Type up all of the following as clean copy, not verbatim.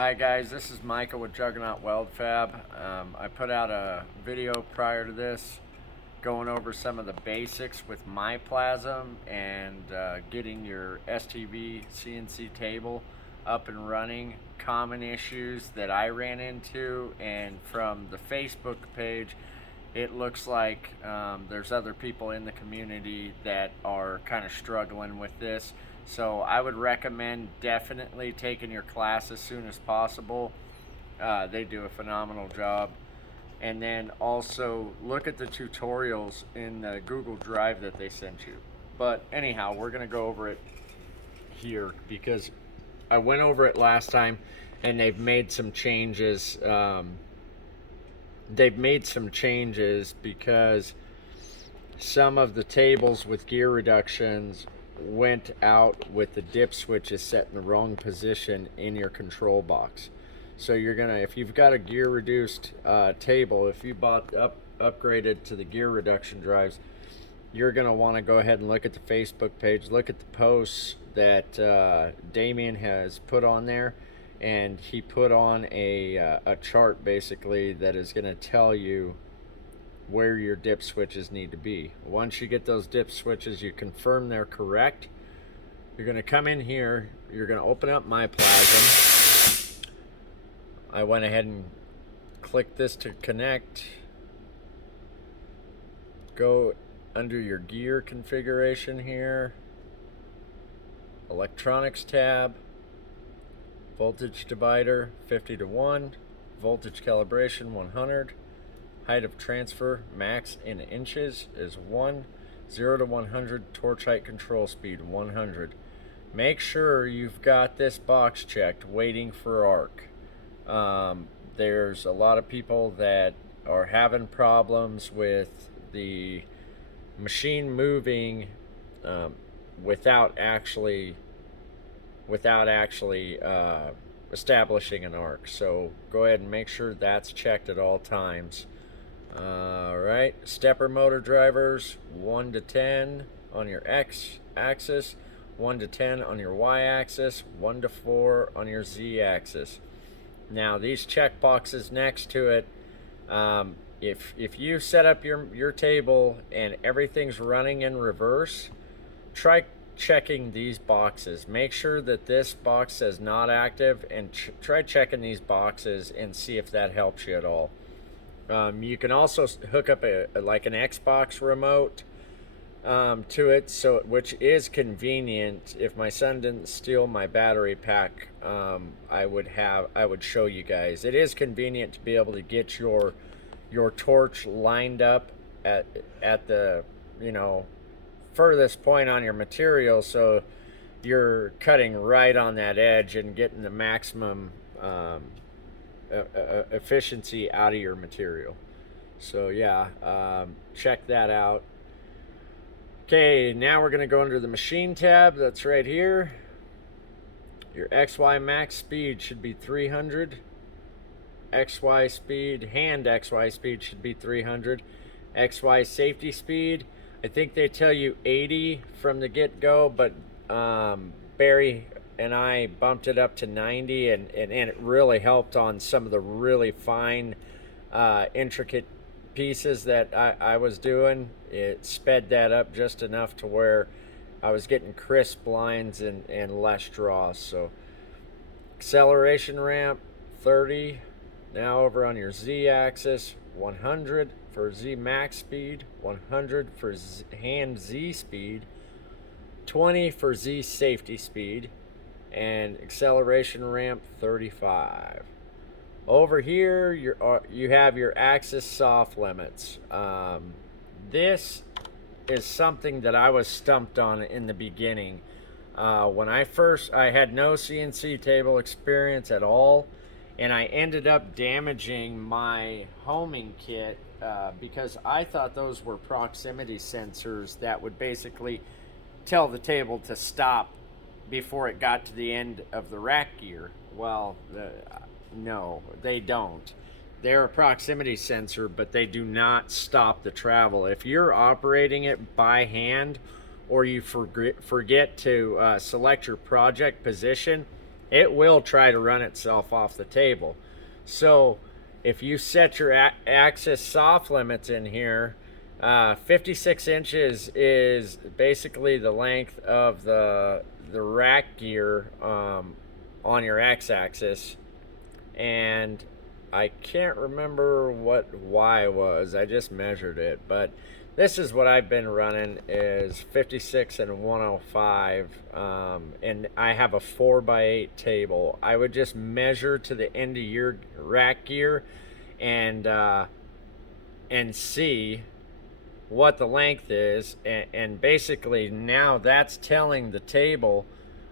Hi guys, this is Micah with Juggernaut Weld Fab. I put out a video prior to this going over some of the basics with Myplasm and getting your STV CNC table up and running, common issues that I ran into, and from the Facebook page it looks like there's other people in the community that are kind of struggling with this. So I would recommend definitely taking your class as soon as possible. They do a phenomenal job. And then also look at the tutorials in the Google Drive that they sent you. But anyhow, we're going to go over it here because I went over it last time and they've made some changes. Because some of the tables with gear reductions went out with the dip switches set in the wrong position in your control box. So you're gonna, if you've got a gear reduced table, if you upgraded to the gear reduction drives, you're gonna want to go ahead and look at the Facebook page, look at the posts that Damien has put on there, and he put on a chart basically that is going to tell you where your dip switches need to be. Once you get those dip switches, you confirm they're correct. You're going to come in here, you're going to open up Myplasm. I went ahead and clicked this to connect. Go under your gear configuration here, electronics tab, voltage divider 50 to 1, voltage calibration 100, height of transfer max in inches is 1, 0 to 100 torch height control speed 100. Make sure you've got this box checked, waiting for arc. There's a lot of people that are having problems with the machine moving without actually establishing an arc. So go ahead and make sure that's checked at all times. Alright, stepper motor drivers 1 to 10 on your X axis, 1 to 10 on your Y axis, 1 to 4 on your Z axis. Now these check boxes next to it, if you set up your table and everything's running in reverse, try checking these boxes. Make sure that this box says not active, and try checking these boxes and see if that helps you at all. You can also hook up like an Xbox remote to it, so which is convenient. If my son didn't steal my battery pack, I would show you guys. It is convenient to be able to get your torch lined up at the furthest point on your material, so you're cutting right on that edge and getting the maximum efficiency out of your material. So yeah, check that out. Okay, now we're going to go under the machine tab that's right here. Your XY max speed should be 300. XY speed, hand XY speed should be 300. XY safety speed, I think they tell you 80 from the get-go, but Barry and I bumped it up to 90, and it really helped on some of the really fine, intricate pieces that I was doing. It sped that up just enough to where I was getting crisp lines and less draw. So acceleration ramp 30. Now over on your Z axis, 100 for Z max speed, 100 for hand Z speed, 20 for Z safety speed, and acceleration ramp 35. Over here, you have your axis soft limits. This is something that I was stumped on in the beginning. When I had no CNC table experience at all, and I ended up damaging my homing kit because I thought those were proximity sensors that would basically tell the table to stop before it got to the end of the rack gear. Well, no, they don't. They're a proximity sensor, but they do not stop the travel. If you're operating it by hand, or you forget to select your project position, it will try to run itself off the table. So if you set your axis soft limits in here, 56 inches is basically the length of the rack gear on your x-axis, and I can't remember what Y was. I just measured it, but this is what I've been running is 56 and 105, and I have a 4x8 table. I would just measure to the end of your rack gear and see what the length is, and basically now that's telling the table,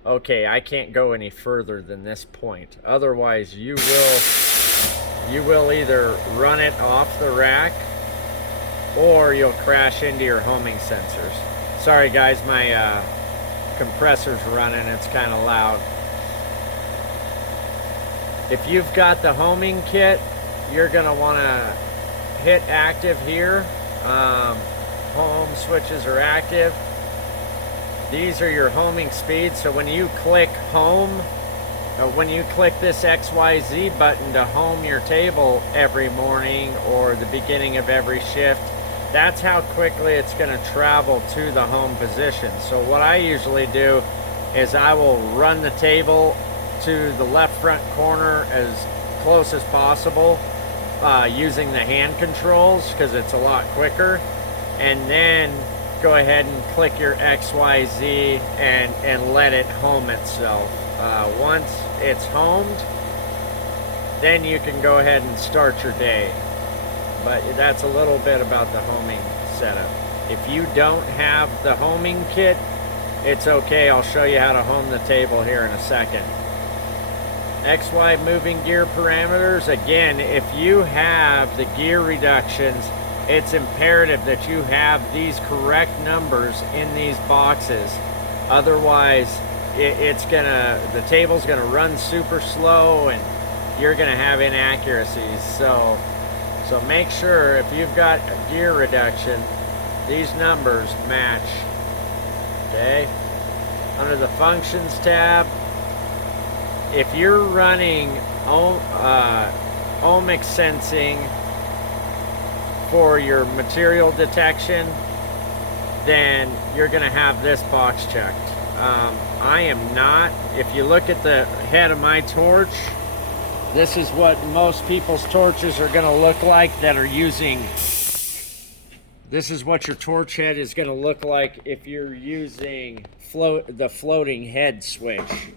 okay, I can't go any further than this point. Otherwise, you will either run it off the rack or you'll crash into your homing sensors. Sorry guys, my compressor's running, it's kind of loud. If you've got the homing kit, you're gonna wanna hit active here. Home switches are active. These are your homing speeds, so when you click home, when you click this XYZ button to home your table every morning or the beginning of every shift, that's how quickly it's going to travel to the home position. So what I usually do is I will run the table to the left front corner as close as possible using the hand controls because it's a lot quicker, and then go ahead and click your XYZ and let it home itself. Once it's homed, then you can go ahead and start your day. But that's a little bit about the homing setup. If you don't have the homing kit, it's okay. I'll show you how to home the table here in a second. XY moving gear parameters. Again, if you have the gear reductions, it's imperative that you have these correct numbers in these boxes. Otherwise, the table's gonna run super slow and you're gonna have inaccuracies. So make sure if you've got a gear reduction, these numbers match. Okay. Under the functions tab, if you're running ohmic sensing for your material detection, then you're going to have this box checked. I am not. If you look at the head of my torch, this is what most people's torches are going to look like that are using. This is what your torch head is going to look like if you're using the floating head switch.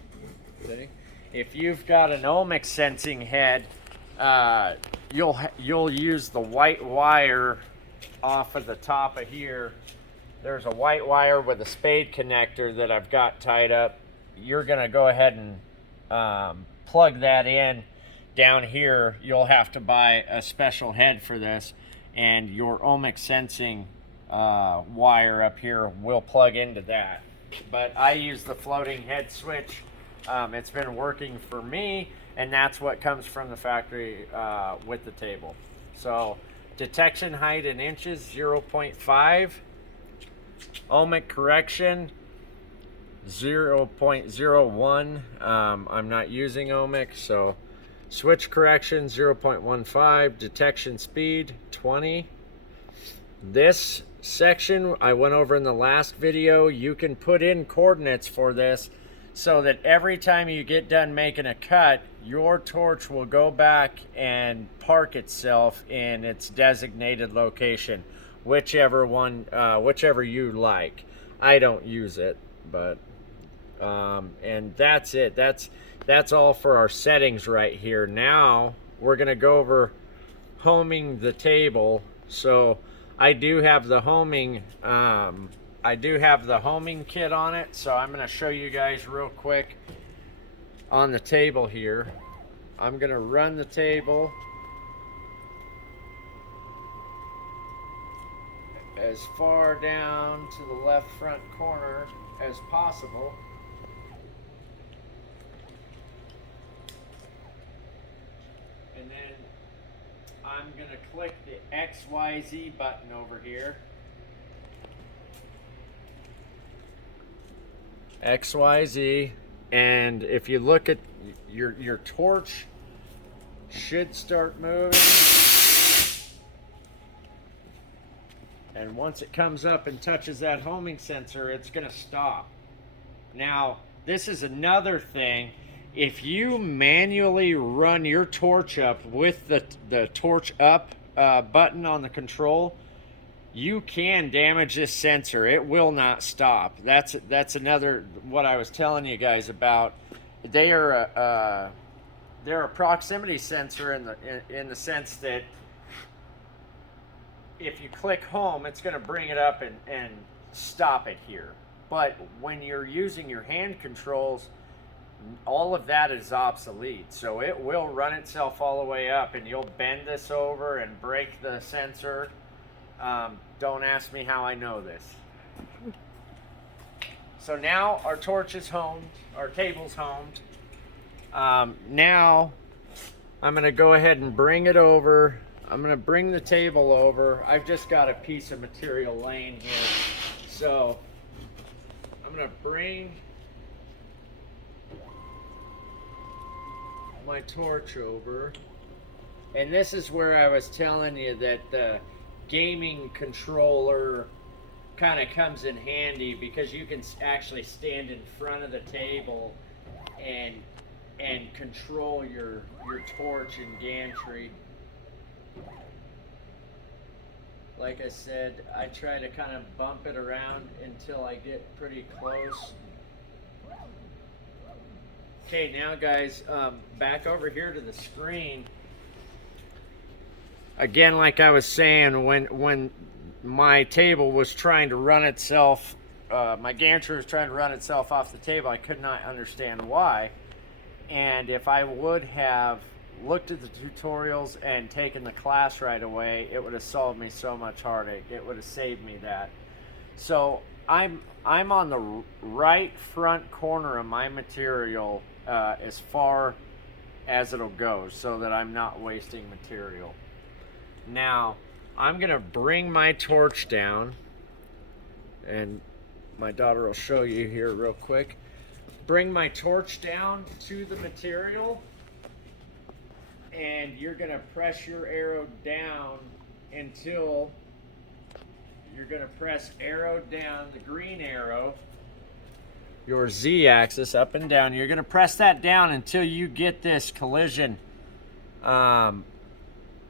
Okay? If you've got an ohmic sensing head, you'll use the white wire off of the top of here. There's a white wire with a spade connector that I've got tied up. You're going to go ahead and plug that in. Down here, you'll have to buy a special head for this, and your ohmic sensing wire up here will plug into that. But I use the floating head switch. It's been working for me, and that's what comes from the factory with the table. So detection height in inches, 0.5. Ohmic correction, 0.01. I'm not using ohmic, so switch correction, 0.15. Detection speed, 20. This section I went over in the last video. You can put in coordinates for this so that every time you get done making a cut, your torch will go back and park itself in its designated location, whichever you like. I don't use it, but and that's it. That's all for our settings right here. Now we're gonna go over homing the table. So I do have the homing kit on it, so I'm gonna show you guys real quick on the table here. I'm gonna run the table as far down to the left front corner as possible. And then I'm gonna click the XYZ button over here. XYZ. And if you look at your torch should start moving. And once it comes up and touches that homing sensor, it's going to stop. Now, this is another thing. If you manually run your torch up with the torch up button on the control, you can damage this sensor. It will not stop. That's another, what I was telling you guys about. They're a proximity sensor in the sense that if you click home, it's going to bring it up and stop it here. But when you're using your hand controls, all of that is obsolete. So it will run itself all the way up, and you'll bend this over and break the sensor. Don't ask me how I know this. So now our torch is homed, our table's homed. Now I'm going to go ahead and bring it over. I'm going to bring the table over. I've just got a piece of material laying here. So I'm going to bring my torch over. And this is where I was telling you that the gaming controller kind of comes in handy, because you can actually stand in front of the table and control your torch and gantry. Like I said, I try to kind of bump it around until I get pretty close. Okay, now guys, back over here to the screen. Again, like I was saying, when my table was trying to run itself, my gantry was trying to run itself off the table, I could not understand why. And if I would have looked at the tutorials and taken the class right away, it would have solved me so much heartache. It would have saved me that. So I'm on the right front corner of my material as far as it'll go, so that I'm not wasting material. Now I'm gonna bring my torch down, and my daughter will show you here real quick. Bring my torch down to the material, and you're gonna press your arrow down until you're gonna press arrow down, the green arrow, your Z axis up and down. You're gonna press that down until you get this collision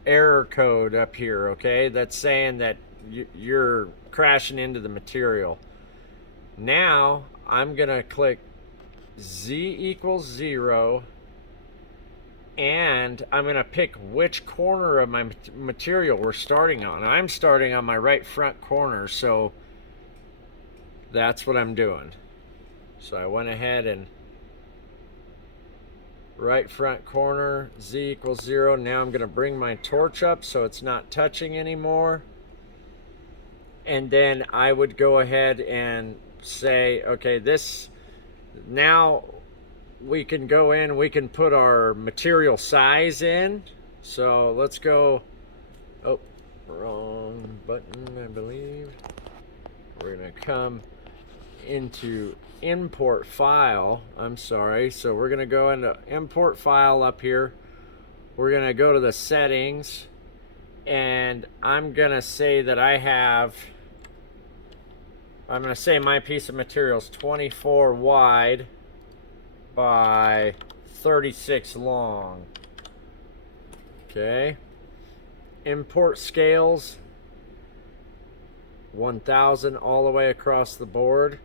error code up here, okay? That's saying that you're crashing into the material. Now I'm gonna click Z equals 0, and I'm gonna pick which corner of my material we're starting on. I'm starting on my right front corner, so that's what I'm doing. So I went ahead and right front corner, Z equals 0. Now I'm gonna bring my torch up so it's not touching anymore. And then I would go ahead and say, okay, this, now we can go in, we can put our material size in. So let's go, oh, wrong button, I believe. We're gonna come into import file, I'm sorry. So we're gonna go into import file up here. We're gonna go to the settings, and I'm gonna say that I'm gonna say my piece of material is 24 wide by 36 long. Okay. Import scales 1000 all the way across the board.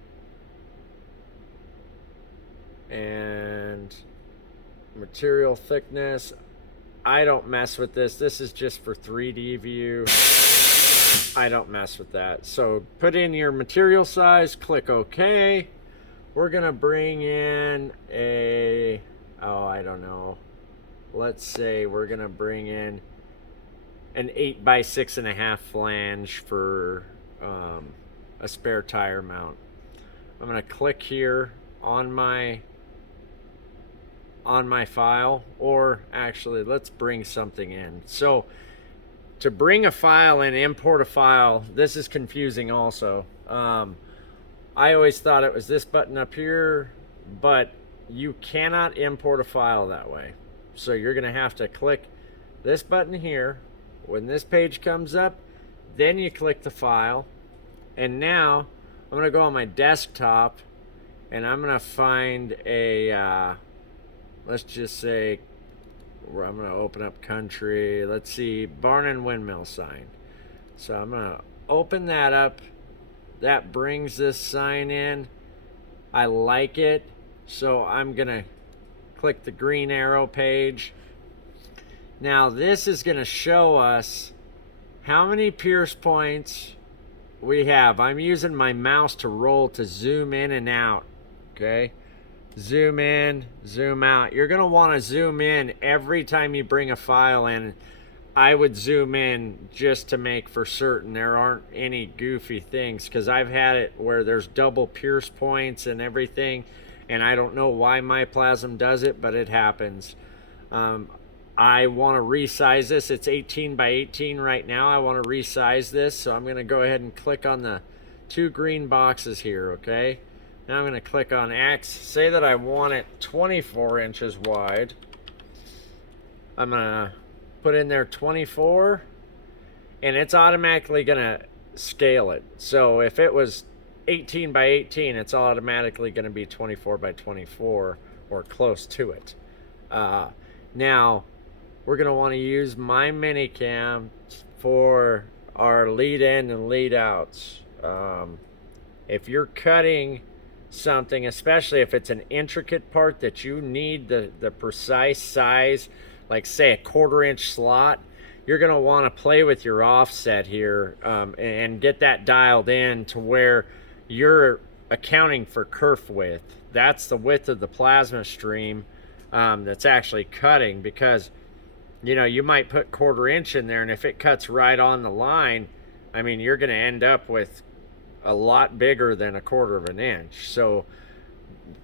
And material thickness, I don't mess with this. This is just for 3D view. I don't mess with that. So put in your material size, click OK. We're gonna bring in a, oh, I don't know. Let's say we're gonna bring in an 8 by 6.5 flange for a spare tire mount. I'm gonna click here on my file, or actually let's bring something in. So to bring a file and import a file, this is confusing also. I always thought it was this button up here, but you cannot import a file that way. So you're going to have to click this button here. When this page comes up, then you click the file. And now I'm going to go on my desktop and I'm going to find a, let's just say, I'm going to open up country. Let's see, barn and windmill sign. So I'm going to open that up. That brings this sign in. I like it. So I'm going to click the green arrow page. Now this is going to show us how many pierce points we have. I'm using my mouse to roll to zoom in and out. Okay. Zoom in, zoom out. You're going to want to zoom in every time you bring a file in. I would zoom in just to make for certain there aren't any goofy things, because I've had it where there's double pierce points and everything, and I don't know why Myplasm does it, but it happens. I want to resize this. It's 18 by 18 right now. I want to resize this, so I'm going to go ahead and click on the two green boxes here, okay? Now I'm going to click on X. Say that I want it 24 inches wide. I'm going to put in there 24, and it's automatically going to scale it. So if it was 18 by 18, it's automatically going to be 24 by 24 or close to it. Now, we're going to want to use my minicam for our lead in and lead outs. If you're cutting something, especially if it's an intricate part that you need the precise size, like say a 1/4 inch slot, you're going to want to play with your offset here and get that dialed in to where you're accounting for kerf width. That's the width of the plasma stream that's actually cutting, because you know, you might put 1/4 inch in there, and if it cuts right on the line, I mean, you're going to end up with a lot bigger than 1/4 inch. So,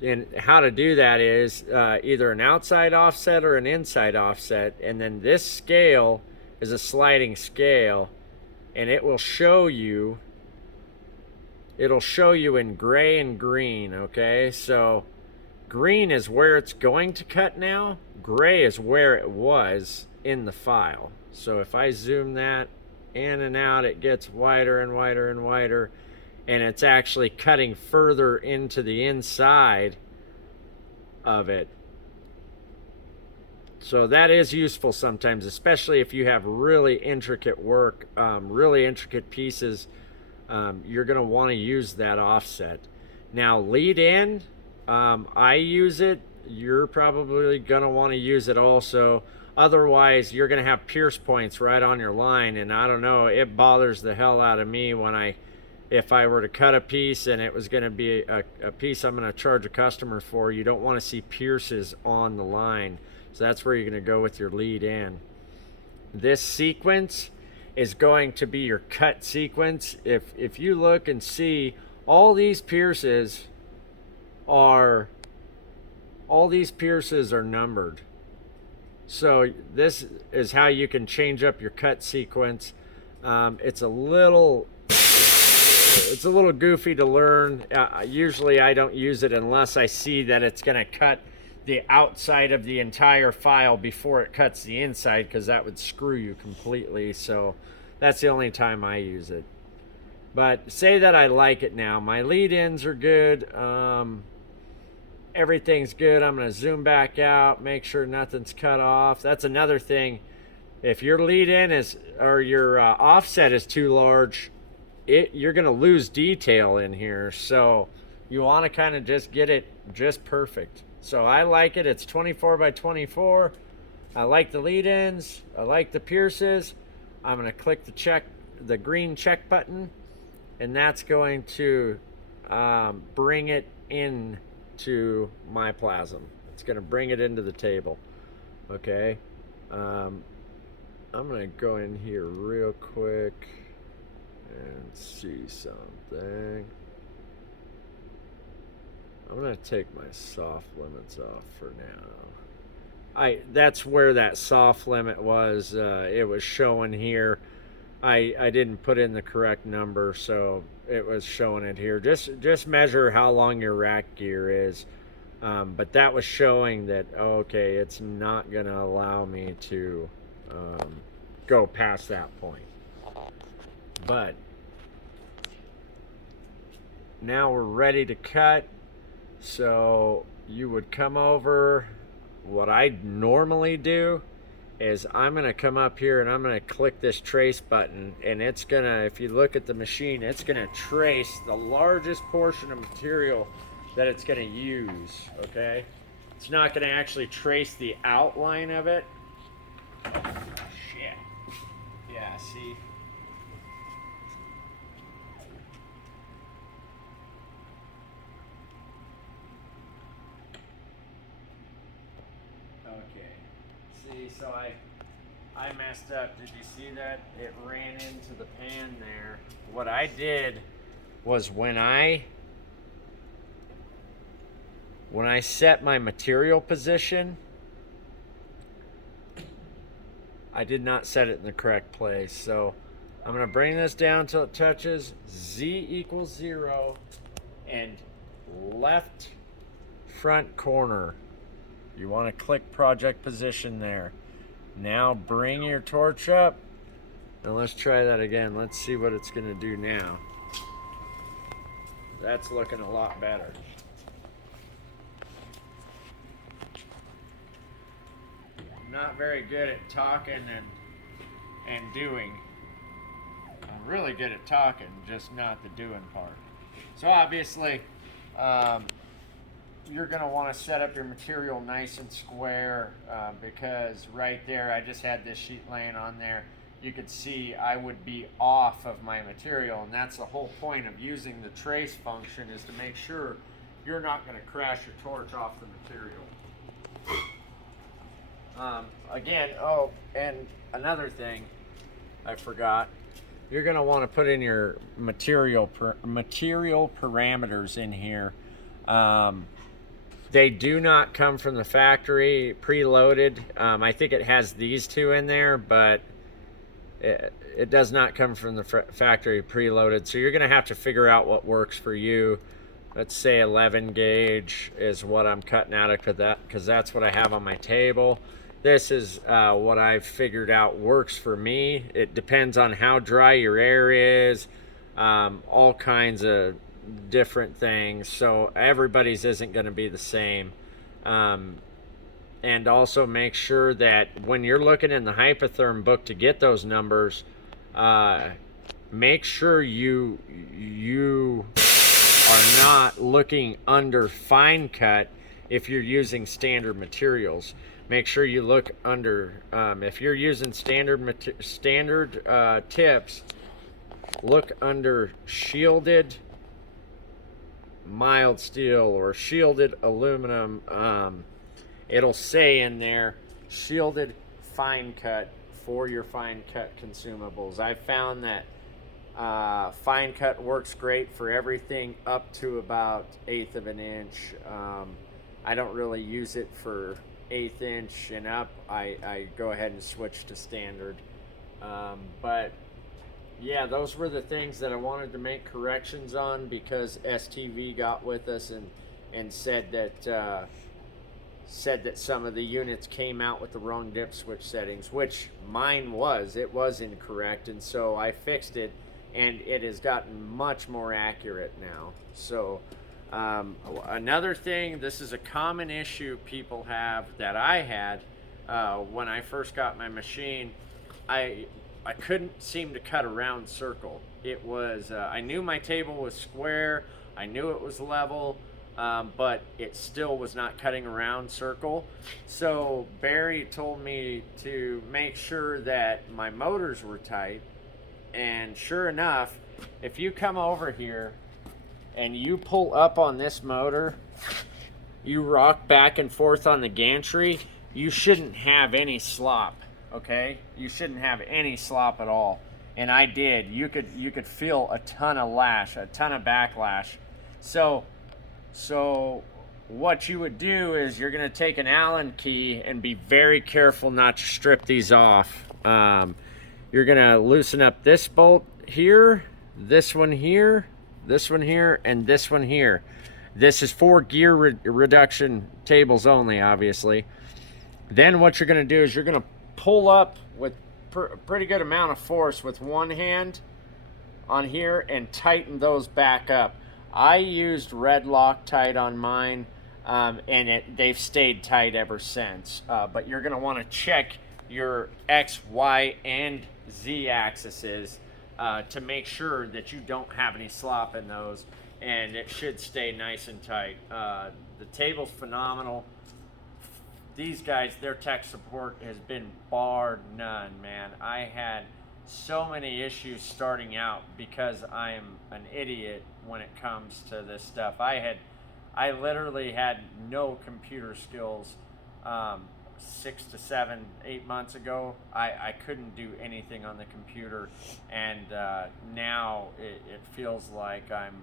and how to do that is either an outside offset or an inside offset, and then this scale is a sliding scale, and it will show you. It'll show you in gray and green. Okay, so green is where it's going to cut now. Gray is where it was in the file. So if I zoom that in and out, it gets wider and wider and wider, and it's actually cutting further into the inside of it. So that is useful sometimes, especially if you have really intricate work, really intricate pieces. You're going to want to use that offset. Now, lead in, I use it. You're probably going to want to use it also. Otherwise, you're going to have pierce points right on your line, and I don't know, it bothers the hell out of me when if I were to cut a piece and it was going to be a piece I'm going to charge a customer for, you don't want to see pierces on the line. So that's where you're going to go with your lead in. This sequence is going to be your cut sequence. If you look and see, all these pierces are numbered. So this is how you can change up your cut sequence. It's a little goofy to learn. Usually I don't use it unless I see that it's going to cut the outside of the entire file before it cuts the inside, because that would screw you completely. So that's the only time I use it. But say that I like it now. My lead-ins are good. Everything's good. I'm going to zoom back out, make sure nothing's cut off. That's another thing. If your lead-in or your offset is too large, you're going to lose detail in here. So you want to kind of just get it just perfect. So I like it. It's 24 by 24. I like the lead-ins. I like the pierces. I'm going to click the green check button, and that's going to bring it in to Myplasm. It's going to bring it into the table. Okay. I'm going to go in here real quick and see something. I'm going to take my soft limits off for now. That's where that soft limit was. It was showing here. I didn't put in the correct number, so it was showing it here. Just measure how long your rack gear is. But that was showing that, okay, it's not going to allow me to go past that point. But now we're ready to cut. So you would come over. What I normally do is I'm going to come up here and I'm going to click this trace button, and it's going to, if you look at the machine, it's going to trace the largest portion of material that it's going to use, okay? It's not going to actually trace the outline of it. Shit. Yeah, see? Okay. See, so I messed up. Did you see that? It ran into the pan there. What I did was when I set my material position, I did not set it in the correct place. So I'm going to bring this down until it touches Z equals 0 and left front corner. You want to click project position there. Now bring your torch up and let's try that again. Let's see what it's going to do now. That's looking a lot better. I'm not very good at talking and doing. I'm really good at talking, just not the doing part. So obviously, you're going to want to set up your material nice and square because right there, I just had this sheet laying on there. You could see I would be off of my material, and that's the whole point of using the trace function, is to make sure you're not going to crash your torch off the material. Again, oh, and another thing I forgot, you're going to want to put in your material parameters in here. They do not come from the factory preloaded. I think it has these two in there, but it does not come from the factory preloaded. So you're going to have to figure out what works for you. Let's say 11 gauge is what I'm cutting out of, because that's what I have on my table. This is what I've figured out works for me. It depends on how dry your air is, all kinds of different things. So everybody's isn't going to be the same. And also make sure that when you're looking in the Hypotherm book to get those numbers, make sure you are not looking under fine cut if you're using standard materials. Make sure you look under, if you're using standard tips, look under shielded mild steel or shielded aluminum. It'll say in there shielded fine cut for your fine cut consumables. I found that fine cut works great for everything up to about 1/8 of an inch. I don't really use it for 1/8 inch and up. I go ahead and switch to standard. But yeah, those were the things that I wanted to make corrections on, because STV got with us and said that some of the units came out with the wrong dip switch settings, which mine was. It was incorrect, and so I fixed it, and it has gotten much more accurate now. So another thing, this is a common issue people have that I had when I first got my machine. I couldn't seem to cut a round circle. It was, I knew my table was square, I knew it was level, but it still was not cutting a round circle. So Barry told me to make sure that my motors were tight, and sure enough, if you come over here and you pull up on this motor, you rock back and forth on the gantry, you shouldn't have any slop. Okay, you shouldn't have any slop at all, and I did. You could feel a ton of backlash. So what you would do is you're going to take an Allen key and be very careful not to strip these off. You're going to loosen up this bolt here, this one here, this one here, and this one here. This is for gear reduction tables only, obviously. Then what you're going to do is you're going to pull up with a pretty good amount of force with one hand on here and tighten those back up. I used red Loctite on mine, and they've stayed tight ever since. But you're going to want to check your X, Y, and Z axes to make sure that you don't have any slop in those, and it should stay nice and tight. The table's phenomenal. These guys, their tech support has been bar none, man. I had so many issues starting out because I am an idiot when it comes to this stuff. I literally had no computer skills 6 to 7, 8 months ago. I couldn't do anything on the computer, and now it feels like I'm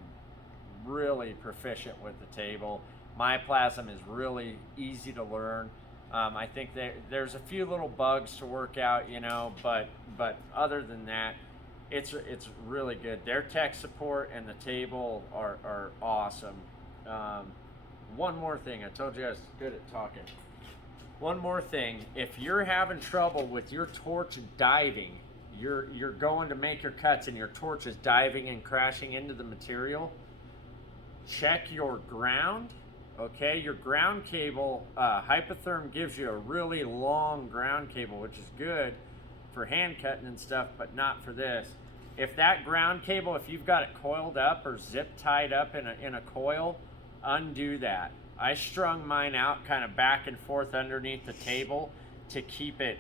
really proficient with the table. Myplasm is really easy to learn. I think there's a few little bugs to work out, you know, but other than that, it's really good. Their tech support and the table are awesome. One more thing, I told you I was good at talking. One more thing, if you're having trouble with your torch diving, you're going to make your cuts and your torch is diving and crashing into the material, check your ground. Okay, your ground cable, Hypotherm gives you a really long ground cable, which is good for hand cutting and stuff, but not for this. If that ground cable, if you've got it coiled up or zip tied up in a coil, undo that. I strung mine out kind of back and forth underneath the table to keep it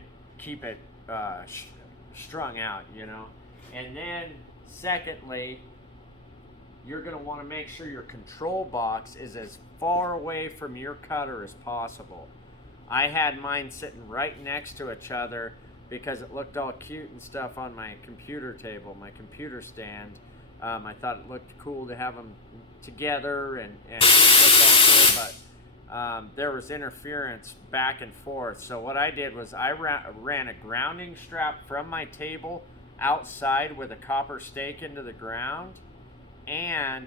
strung out, you know. And then secondly, you're going to want to make sure your control box is as far away from your cutter as possible. I had mine sitting right next to each other because it looked all cute and stuff on my computer table, my computer stand. I thought it looked cool to have them together and but there was interference back and forth. So what I did was I ran a grounding strap from my table outside with a copper stake into the ground, and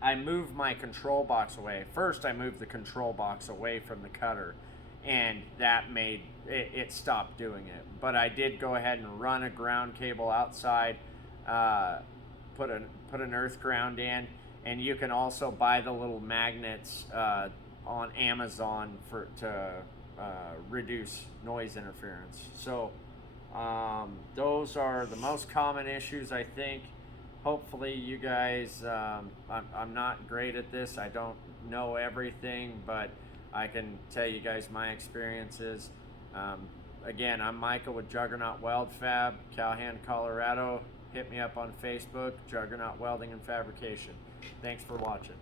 I moved my control box away. First, I moved the control box away from the cutter, and that made it stop doing it. But I did go ahead and run a ground cable outside, put an earth ground in, and you can also buy the little magnets on Amazon to reduce noise interference. So those are the most common issues, I think. Hopefully you guys, I'm not great at this. I don't know everything, but I can tell you guys my experiences. Again, I'm Michael with Juggernaut Weld Fab, Calhan, Colorado. Hit me up on Facebook, Juggernaut Welding and Fabrication. Thanks for watching.